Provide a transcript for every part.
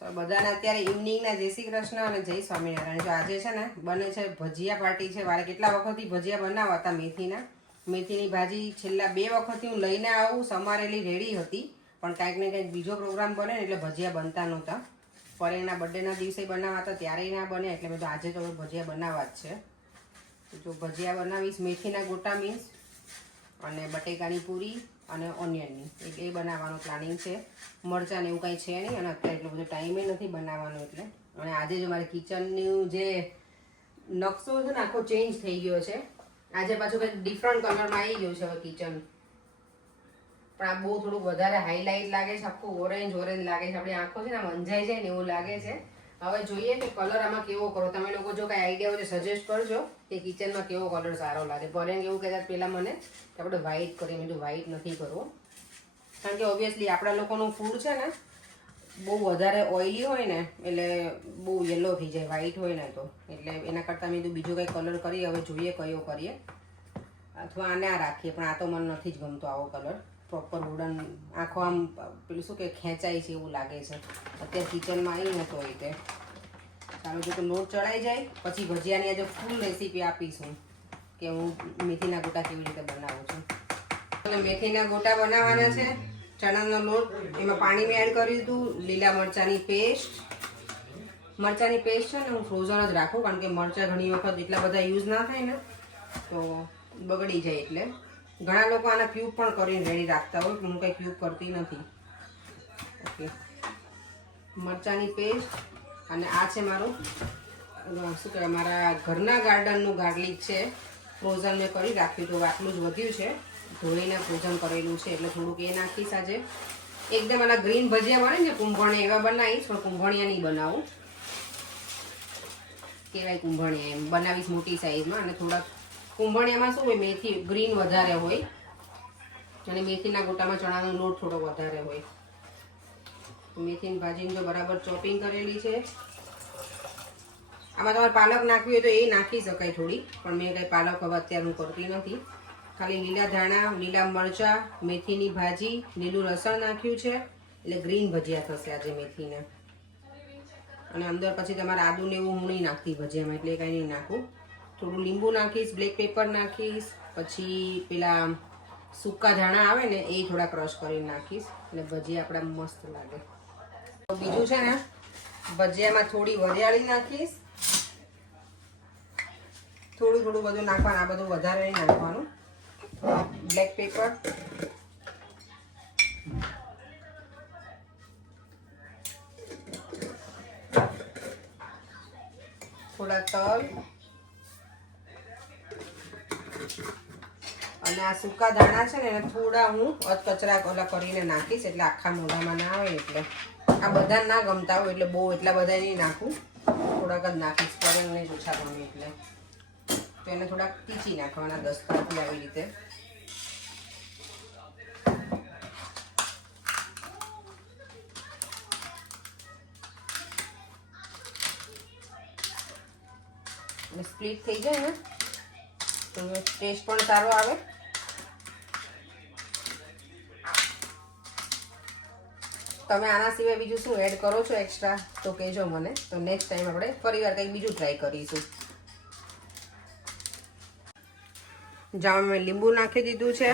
તો બધાને અત્યારે ઇવનિંગના જય શ્રી કૃષ્ણ અને જય સ્વામિનારાયણ. જો આજે છે ને બને છે ભજીયા પાર્ટી છે. મારે કેટલા વખતથી ભજીયા બનાવવા હતા મેથીની ભાજી છેલ્લા 2 વખતથી હું લઈને આવું સમારેલી રેડી હતી, પણ કાંઈક ને કંઈક બીજો પ્રોગ્રામ બને ને એટલે ભજીયા બનતા નહોતા. પરેણના બર્થડેના દિવસે બનાવવા હતા ત્યારે ના બને, એટલે મેં તો આજે તો ભજીયા બનાવવા જ છે. જો ભજીયા બનાવીશ મેથીના ગોટા મીન્સ અને બટેકાની પૂરી અને ઓનિયનની, એટલે એ બનાવવાનું પ્લાનિંગ છે. મરચાં ને એવું કાંઈ છે નહીં અને અત્યારે એટલો બધો ટાઈમે નથી બનાવવાનો એટલે. અને આજે જો મારે કિચનનું જે નકશો છે ને આખો ચેન્જ થઈ ગયો છે. આજે પાછું કંઈક ડિફરન્ટ કલરમાં આવી ગયું છે હવે કિચન, પણ આ બહુ થોડુંક વધારે હાઈલાઇટ લાગે છે, આખું ઓરેન્જ લાગે છે. આપણી આંખો છે ને મંજાઈ જાય ને એવું લાગે છે. હવે જોઈએ કે કલર આમાં કેવો કરો. તમે લોકો જો કાંઈ આઈડિયા હોય તો સજેસ્ટ કરજો કે કિચનમાં કેવો કલર સારો લાગે. પરેણ એવું કહેતા પહેલાં મને કે આપણે વ્હાઇટ કરીએ, મેં તો વ્હાઇટ નથી કરવો, કારણ કે ઓબ્વિયસલી આપણા લોકોનું ફૂડ છે ને બહુ વધારે ઓઇલી હોય ને એટલે બહુ યલો થઈ જાય વ્હાઇટ હોય ને તો, એટલે એના કરતાં મેં તો બીજો કંઈ કલર કરીએ. હવે જોઈએ કયો કરીએ, અથવા આને આ રાખીએ, પણ આ તો મને નથી જ ગમતો આવો કલર. પ્રોપર વુડન આખો આમ પેલું શું કે ખેંચાય છે એવું લાગે છે અત્યારે કિચનમાં આવીને. તો રીતે ચાલો જો તો લોટ ચડાઈ જાય પછી ભજીયાની આજે ફૂલ રેસીપી આપીશું કે હું મેથીના ગોટા કેવી રીતે બનાવું છું. અને મેથીના ગોટા બનાવવાના છે. ચણાનો લોટ, એમાં પાણી મેં એડ કર્યું હતું, લીલા મરચાંની પેસ્ટ છે ને હું ફ્રોઝન જ રાખું, કારણ કે મરચાં ઘણી વખત એટલા બધા યુઝ ના થાય ને તો બગડી જાય. એટલે ઘણા લોકો આના ક્યુબ પણ કરીને રેડી રાખતા હોય, પણ હું કંઈ ક્યુબ કરતી નથી. ઓકે, મરચાંની પેસ્ટ અને આ છે મારું શું કહેવાય મારા ઘરના ગાર્ડનનું ગાર્લિક છે, ફ્રોઝન મેં કરી રાખ્યું હતું. આટલું જ વધ્યું છે, ધોઈને ફ્રોઝન કરેલું છે એટલે થોડુંક એ નાખીશ આજે. એકદમ આના ગ્રીન ભજીયા બને ને કુંભણિયા એવા બનાવીશ, પણ કુંભણિયા નહીં બનાવું, કહેવાય કુંભણિયા એમ બનાવીશ મોટી સાઈઝમાં. અને થોડાક કુંભણિયામાં શું હોય મેથી ગ્રીન વધારે હોય અને મેથીના ગોટામાં ચણાનો લોટ થોડો વધારે હોય. મેથીની ભાજીને જો બરાબર ચોપિંગ કરેલી છે. આમાં તમારે પાલક નાખવી હોય તો એ નાખી શકાય થોડી, પણ મેં કંઈ પાલક હવે અત્યારે હું કરતી નથી. ખાલી લીલા ધાણા, લીલા મરચાં, મેથીની ભાજી, લીલું લસણ નાખ્યું છે, એટલે ગ્રીન ભજીયા થશે આજે મેથીને. અને અંદર પછી તમારે આદુ ને એવું હું નહીં નાખતી ભજીયામાં, એટલે કાંઈ નહીં નાખું. થોડું લીંબુ નાખીશ, બ્લેક પેપર નાખીશ, પછી પેલા સૂકા ધાણા આવે ને એ થોડા ક્રશ કરીને નાખીશ, એટલે ભજીયા આપણા મસ્ત લાગે. બીજું છે ને ભજીયામાં થોડી વરિયાળી નાખીશ, થોડું બધું નાખવાનું, આ બધું વધારે નહીં નાખવાનું. બ્લેક પેપર, થોડા તલ અને આ સૂકા દાણા છે ને એને થોડા હું અધકચરા ઓલા કરીને નાખીશ, એટલે આખા મોઢામાં ના આવે. એટલે આ બધા ના ગમતા હોય એટલે બહુ એટલા બધા નહીં નાખું, થોડાક જ નાખીશ. પરેણને જ ઓછા ગમે એટલે તો એને થોડાક ટીચી નાખવાના દસ્તાથી આવી રીતે. સ્પ્લિટ થઈ જાય ને તો ટેસ્ટ પણ સારો આવે. તમે આના સિવાય બીજું શું એડ કરો છો એક્સ્ટ્રા તો કહેજો મને, તો નેક્સ્ટ ટાઈમ આપણે ફરીવાર કંઈક બીજું ટ્રાય કરીશું. જામાં મેં લીંબુ નાખી દીધું છે,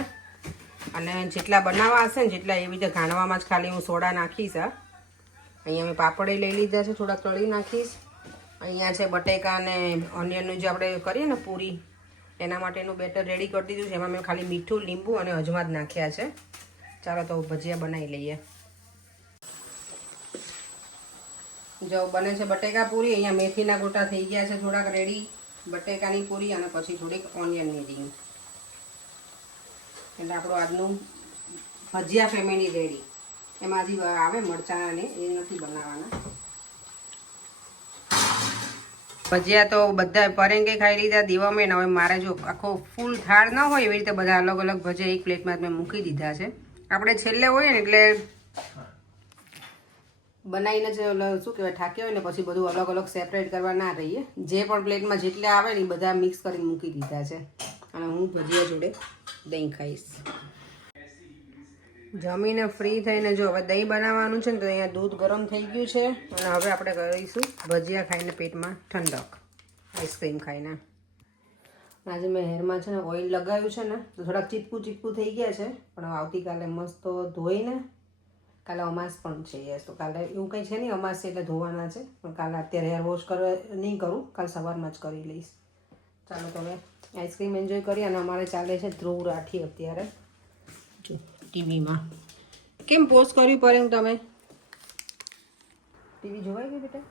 અને જેટલા બનાવવા હશે ને જેટલા એવી રીતે ઘાણવામાં જ ખાલી હું સોડા નાખીશ. અહીંયા મેં પાપડે લઈ લીધા છે, થોડાક તળી નાખીશ. અહીંયા છે બટેકા અને ઓનિયનનું જે આપણે કરીએ ને પૂરી, એના માટેનું બેટર રેડી કરી દીધું છે. એમાં મેં ખાલી મીઠું, લીંબુ અને અજમા જ નાખ્યા છે. ચાલો તો ભજીયા બનાવી લઈએ. જો બને છે બટેકા પૂરી. અહીંયા મેથીના ગોટા થઈ ગયા છે થોડાક રેડી, બટેકાની પૂરી અને પછી થોડીક ઓનિયનની રીંગ, એટલે આપણું આજનું ભજીયા ફેમિલી રેડી. એમાં હજી આવે મરચાં ને એ નથી બનાવવાના. ભજીયા તો બધા પરેંગે ખાઈ લીધા, દીવામેં. હવે મારે જો આખો ફૂલ થાળ ન હોય એવી રીતે બધા અલગ અલગ ભજીયા એક પ્લેટમાં મેં મૂકી દીધા છે. આપણે છેલ્લે હોય ને એટલે બનાવીને જ શું કહેવાય ઠાક્યા હોય ને પછી બધું અલગ અલગ સેપરેટ કરવા ના રહીએ. જે પણ પ્લેટમાં જેટલે આવે ને એ બધા મિક્સ કરીને મૂકી દીધા છે. અને હું ભજીયા જોડે દહીં ખાઈશ. જમીને ફ્રી થઈને જો હવે દહીં બનાવવાનું છે ને તો અહીંયા દૂધ ગરમ થઈ ગયું છે અને હવે આપણે કરીશું ભજીયા ખાઈને પેટમાં ઠંડક આઈસ્ક્રીમ ખાઈને. આજે મેં હેરમાં છે ને ઓઇલ લગાવ્યું છે ને તો થોડાક ચીપકું થઈ ગયા છે પણ આવતીકાલે મસ્ત ધોઈને કાલે અમાસ પણ છે યસ તો કાલે એવું કંઈ છે નહીં અમાસ છે એટલે ધોવાના છે પણ કાલે અત્યારે હેર વોશ નહીં કરું કાલે સવારમાં જ કરી લઈશ. ચાલો તો હવે આઈસ્ક્રીમ એન્જોય કરીએ અને અમારે ચાલે છે ધ્રુવ રાઠી અત્યારે જો ટીવીમાં. કેમ પોસ્ટ કર્યું પર તમે ટીવી જોવાઈ ગઈ બેટા?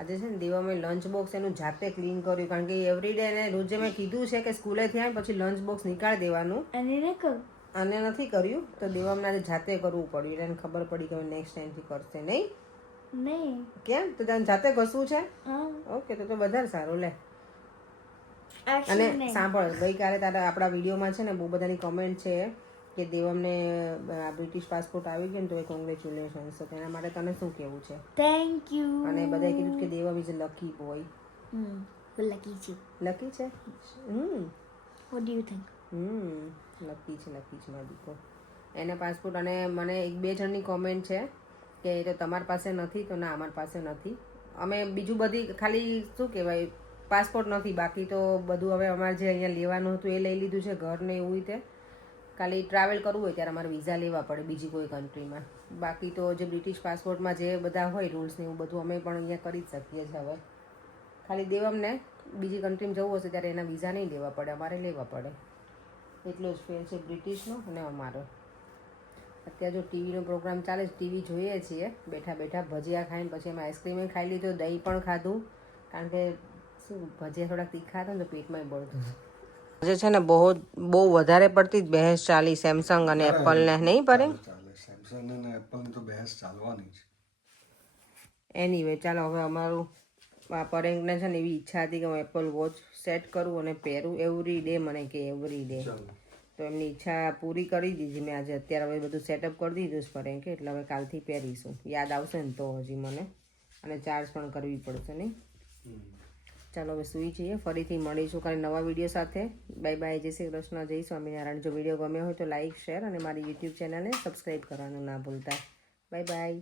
આજે છે ને દેવામાં લંચ બોક્સ એનું જાતે ક્લીન કર્યું કારણ કે એવરીડે એને રોજે મેં કીધું છે કે સ્કૂલેથી આવે પછી લંચ બોક્સ નીકાળી દેવાનું અને નથી કર્યું તો દેવામાં આજે જાતે કરવું પડ્યું એટલે એને ખબર પડી કે નેક્સ્ટ ટાઈમથી કરશે નહીં. કેમ તો તને જાતે ઘસવું છે? ઓકે તો વધારે સારું લે. અને સાંભળ ગઈકાલે તારા આપણા વિડીયોમાં છે ને બહુ બધાની કમેન્ટ છે કે દેવમને બ્રિટિશ પાસપોર્ટ આવી ગયો ને તો એ કોંગ્રેચ્યુલેશન્સ. તો તેના માટે તને શું કહેવું છે? Thank you. અને બધાએ કીધું કે Devam is a lucky boy. Lucky છે. લકી છે? What do you think? Lucky છે મારો દીકરો. એને પાસપોર્ટ અને મને 1-2 જણની કોમેન્ટ છે કે તો તમારી પાસે નથી તો ના અમારી પાસે નથી. અમે બીજું બધી ખાલી શું કહેવાય પાસપોર્ટ નથી બાકી તો બધું હવે અમારે જે અહીંયા લેવાનું હતું એ લઈ લીધું છે ઘર ને એવું રીતે. ખાલી ટ્રાવેલ કરવું હોય ત્યારે અમારે વિઝા લેવા પડે બીજી કોઈ કન્ટ્રીમાં. બાકી તો જે બ્રિટિશ પાસપોર્ટમાં જે બધા હોય રૂલ્સ ને એવું બધું અમે પણ અહીંયા કરી જ શકીએ છીએ. હવે ખાલી દેવમને બીજી કન્ટ્રીમાં જવું હશે ત્યારે એના વિઝા નહીં લેવા પડે અમારે લેવા પડે. એટલો જ ફેર છે બ્રિટિશનો અને અમારો. અત્યારે જો ટીવીનો પ્રોગ્રામ ચાલે છે ટીવી જોઈએ છીએ બેઠા બેઠા ભજીયા ખાઈને પછી અમે આઈસ્ક્રીમે ખાઈ લીધું દહીં પણ ખાધું કારણ કે શું ભજીયા થોડાક તીખા હતા ને તો પેટમાં બળતું. આજે છે ને બહુ વધારે પડતી જ બહેસ ચાલી સેમસંગ અને એપલ ને નહીં પડે. સેમસંગ અને એપલ તો બહેસ ચાલવાની છે. એનીવે ચાલો હવે અમારું પરેંગને છે ને એવી ઈચ્છા હતી કે હું એપલ વોચ સેટ કરું અને પહેરું એવરી ડે મને કે એવરી ડે તો એમની ઈચ્છા પૂરી કરી દીધી મેં આજે. અત્યારે હવે બધું સેટઅપ કરી દીધું છે પરેંગ એટલે હવે કાલથી પહેરીશું. યાદ આવશે ને તો હજી મને અને ચાર્જ પણ કરવી પડશે નહીં. ચાલો હવે સૂઈ જઈએ ફરીથી મળીશું કાલે નવા વિડીયો સાથે. Bye bye. જય શ્રી કૃષ્ણ. જય સ્વામિનારાયણ. જો વિડીયો ગમ્યો હોય તો લાઈક શેર અને મારી યુટ્યુબ ચેનલને સબસ્ક્રાઈબ કરવાનું ના ભૂલતા. Bye bye.